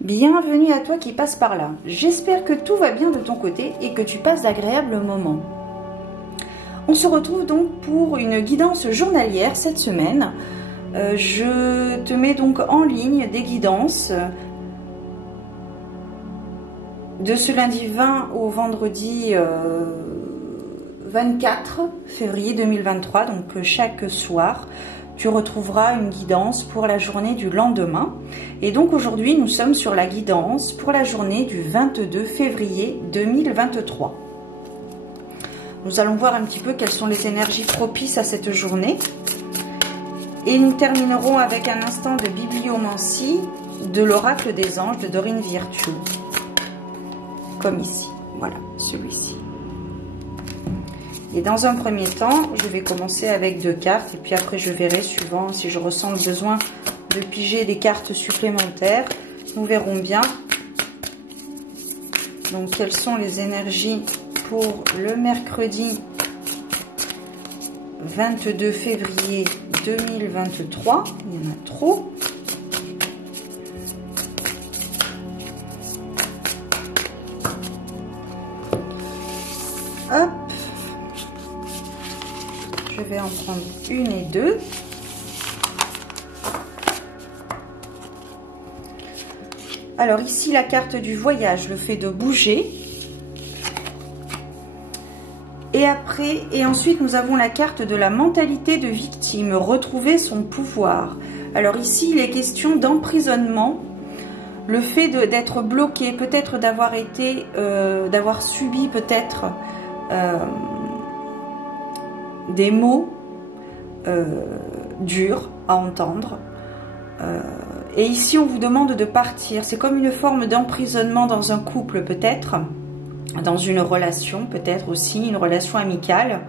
Bienvenue à toi qui passe par là. J'espère que tout va bien de ton côté et que tu passes d'agréables moments. On se retrouve donc pour une guidance journalière cette semaine. Je te mets donc en ligne des guidances de ce lundi 20 au vendredi 24 février 2023. Donc chaque soir, tu retrouveras une guidance pour la journée du lendemain. Et donc aujourd'hui, nous sommes sur la guidance pour la journée du 22 février 2023. Nous allons voir un petit peu quelles sont les énergies propices à cette journée. Et nous terminerons avec un instant de bibliomancie de l'oracle des anges de Dorine Virtue. Comme ici. Voilà, celui-ci. Et dans un premier temps, je vais commencer avec 2 cartes et puis après je verrai, suivant si je ressens le besoin de piger des cartes supplémentaires. Nous verrons bien. Donc quelles sont les énergies pour le mercredi 22 février 2023. Il y en a trop. Hop. Je vais en prendre une et 2. Alors ici, la carte du voyage, le fait de bouger. Et ensuite, nous avons la carte de la mentalité de victime, retrouver son pouvoir. Alors ici, il est question d'emprisonnement, le fait d'être bloqué, peut-être d'avoir été, d'avoir subi peut-être des mots durs à entendre. Et ici, on vous demande de partir. C'est comme une forme d'emprisonnement dans un couple, peut-être. Dans une relation, peut-être aussi, une relation amicale.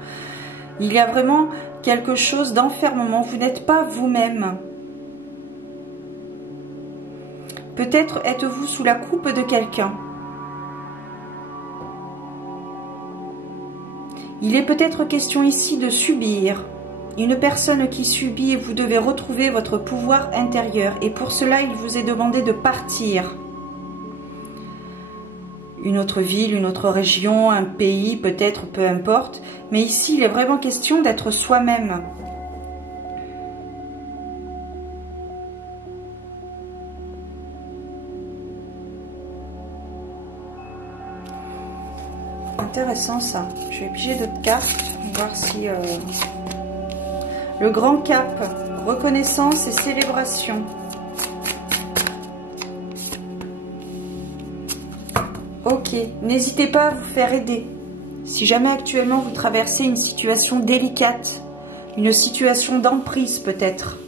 Il y a vraiment quelque chose d'enfermement. Vous n'êtes pas vous-même. Peut-être êtes-vous sous la coupe de quelqu'un. Il est peut-être question ici de subir. Une personne qui subit et vous devez retrouver votre pouvoir intérieur. Et pour cela, il vous est demandé de partir. Une autre ville, une autre région, un pays, peut-être, peu importe. Mais ici, il est vraiment question d'être soi-même. Intéressant ça. Je vais piger d'autres cartes, voir si... Le grand cap, reconnaissance et célébration. Ok, n'hésitez pas à vous faire aider. Si jamais actuellement vous traversez une situation délicate, une situation d'emprise peut-être.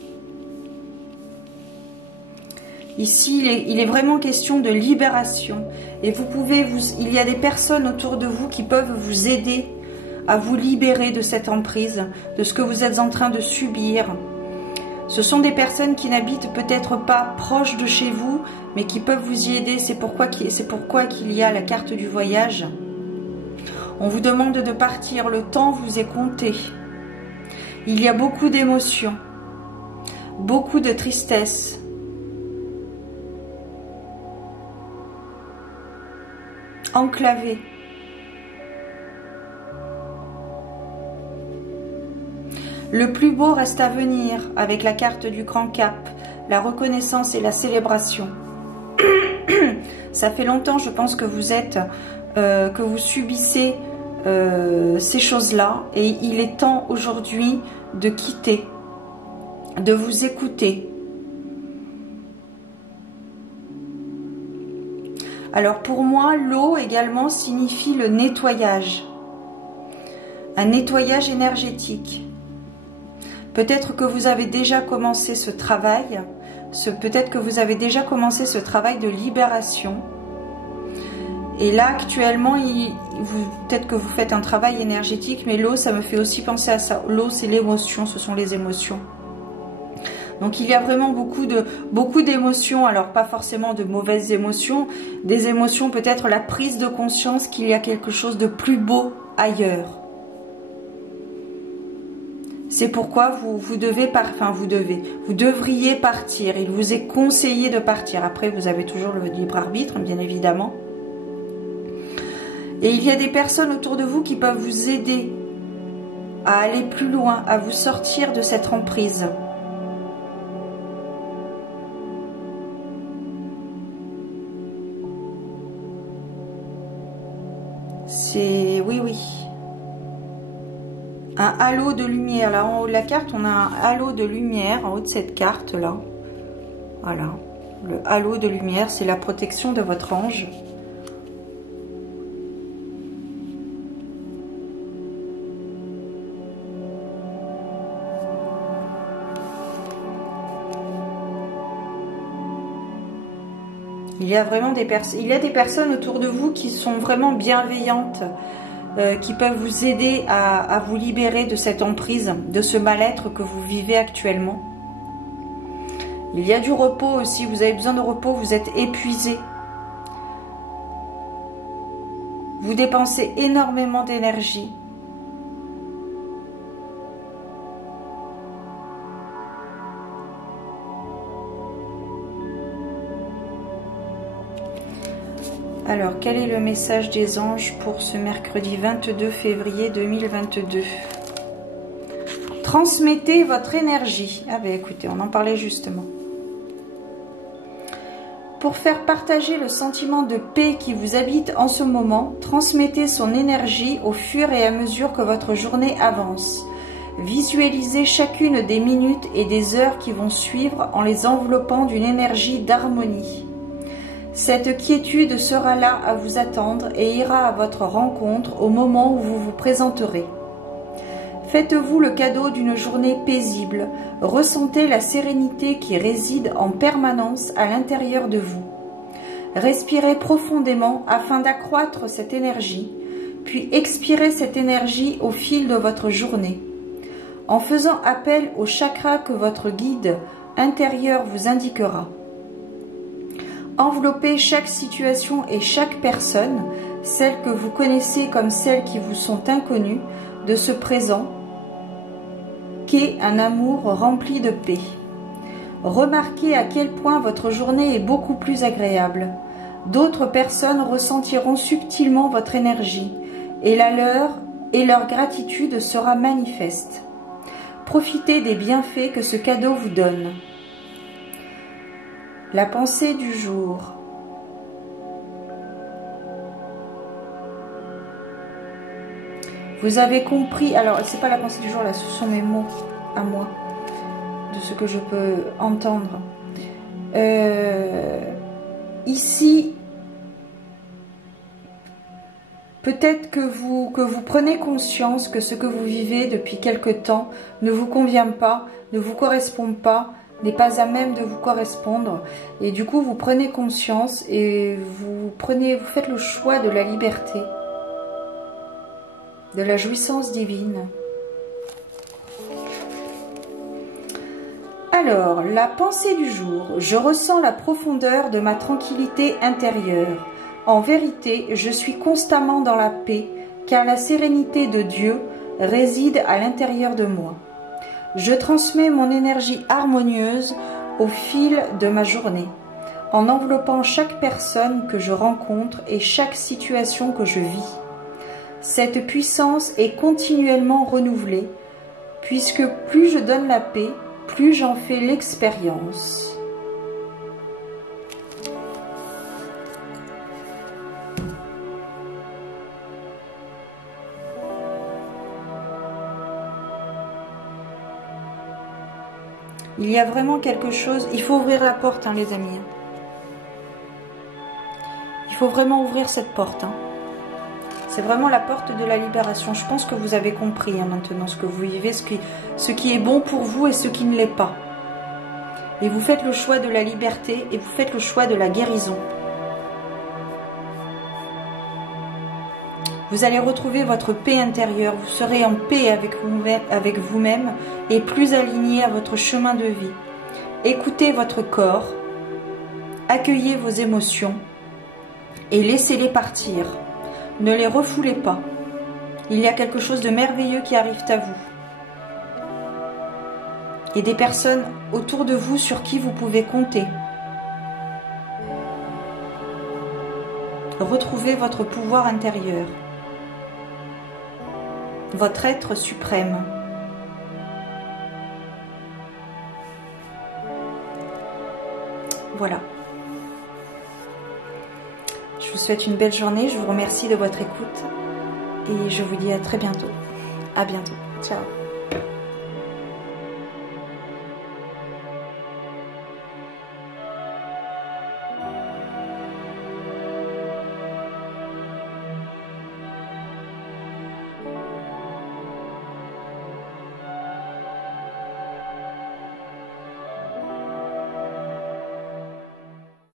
Ici, il est vraiment question de libération. Et vous pouvez, il y a des personnes autour de vous qui peuvent vous aider à vous libérer de cette emprise, de ce que vous êtes en train de subir. Ce sont des personnes qui n'habitent peut-être pas proche de chez vous, mais qui peuvent vous y aider. C'est pourquoi qu'il y a la carte du voyage. On vous demande de partir, le temps vous est compté. Il y a beaucoup d'émotions, beaucoup de tristesse. Enclavé. Le plus beau reste à venir avec la carte du grand cap, la reconnaissance et la célébration. Ça fait longtemps, je pense, que vous êtes, que vous subissez ces choses-là, et il est temps aujourd'hui de quitter, de vous écouter. Alors pour moi, l'eau également signifie le nettoyage, un nettoyage énergétique. Peut-être que vous avez déjà commencé ce travail, peut-être que vous avez déjà commencé ce travail de libération. Et là, actuellement, peut-être que vous faites un travail énergétique, mais l'eau, ça me fait aussi penser à ça. L'eau, c'est l'émotion, ce sont les émotions. Donc, il y a vraiment beaucoup d'émotions, alors pas forcément de mauvaises émotions, des émotions, peut-être la prise de conscience qu'il y a quelque chose de plus beau ailleurs. C'est pourquoi vous devriez partir. Il vous est conseillé de partir. Après, vous avez toujours le libre arbitre, bien évidemment. Et il y a des personnes autour de vous qui peuvent vous aider à aller plus loin, à vous sortir de cette emprise. C'est... Oui. Un halo de lumière. Là, en haut de la carte, on a un halo de lumière, en haut de cette carte-là. Voilà. Le halo de lumière, c'est la protection de votre ange. Il y a vraiment des personnes autour de vous qui sont vraiment bienveillantes, qui peuvent vous aider à vous libérer de cette emprise, de ce mal-être que vous vivez actuellement. Il y a du repos aussi, vous avez besoin de repos, vous êtes épuisé. Vous dépensez énormément d'énergie. Alors, quel est le message des anges pour ce mercredi 22 février 2022? Transmettez votre énergie. Ah ben écoutez, on en parlait justement. Pour faire partager le sentiment de paix qui vous habite en ce moment, transmettez son énergie au fur et à mesure que votre journée avance. Visualisez chacune des minutes et des heures qui vont suivre en les enveloppant d'une énergie d'harmonie. Cette quiétude sera là à vous attendre et ira à votre rencontre au moment où vous vous présenterez. Faites-vous le cadeau d'une journée paisible. Ressentez la sérénité qui réside en permanence à l'intérieur de vous. Respirez profondément afin d'accroître cette énergie, puis expirez cette énergie au fil de votre journée. En faisant appel au chakra que votre guide intérieur vous indiquera. Enveloppez chaque situation et chaque personne, celles que vous connaissez comme celles qui vous sont inconnues, de ce présent, qu'est un amour rempli de paix. Remarquez à quel point votre journée est beaucoup plus agréable. D'autres personnes ressentiront subtilement votre énergie, et leur gratitude sera manifeste. Profitez des bienfaits que ce cadeau vous donne. La pensée du jour. Vous avez compris, alors c'est pas la pensée du jour là, ce sont mes mots à moi, de ce que je peux entendre. Ici, peut-être que vous prenez conscience que ce que vous vivez depuis quelque temps ne vous convient pas, ne vous correspond pas, n'est pas à même de vous correspondre, et du coup vous prenez conscience et vous faites le choix de la liberté, de la jouissance divine. Alors, la pensée du jour. Je ressens la profondeur de ma tranquillité intérieure. En vérité, je suis constamment dans la paix, car la sérénité de Dieu réside à l'intérieur de moi. Je transmets mon énergie harmonieuse au fil de ma journée, en enveloppant chaque personne que je rencontre et chaque situation que je vis. Cette puissance est continuellement renouvelée, puisque plus je donne la paix, plus j'en fais l'expérience. Il y a vraiment quelque chose, il faut ouvrir la porte, hein, les amis. Il faut vraiment ouvrir cette porte. Hein. C'est vraiment la porte de la libération. Je pense que vous avez compris hein, maintenant ce que vous vivez, ce qui est bon pour vous et ce qui ne l'est pas. Et vous faites le choix de la liberté et vous faites le choix de la guérison. Vous allez retrouver votre paix intérieure, vous serez en paix avec vous-même et plus aligné à votre chemin de vie. Écoutez votre corps, accueillez vos émotions et laissez-les partir. Ne les refoulez pas. Il y a quelque chose de merveilleux qui arrive à vous. et des personnes autour de vous sur qui vous pouvez compter. Retrouvez votre pouvoir intérieur, votre être suprême. Voilà. Je vous souhaite une belle journée, je vous remercie de votre écoute et je vous dis à très bientôt. À bientôt. Ciao.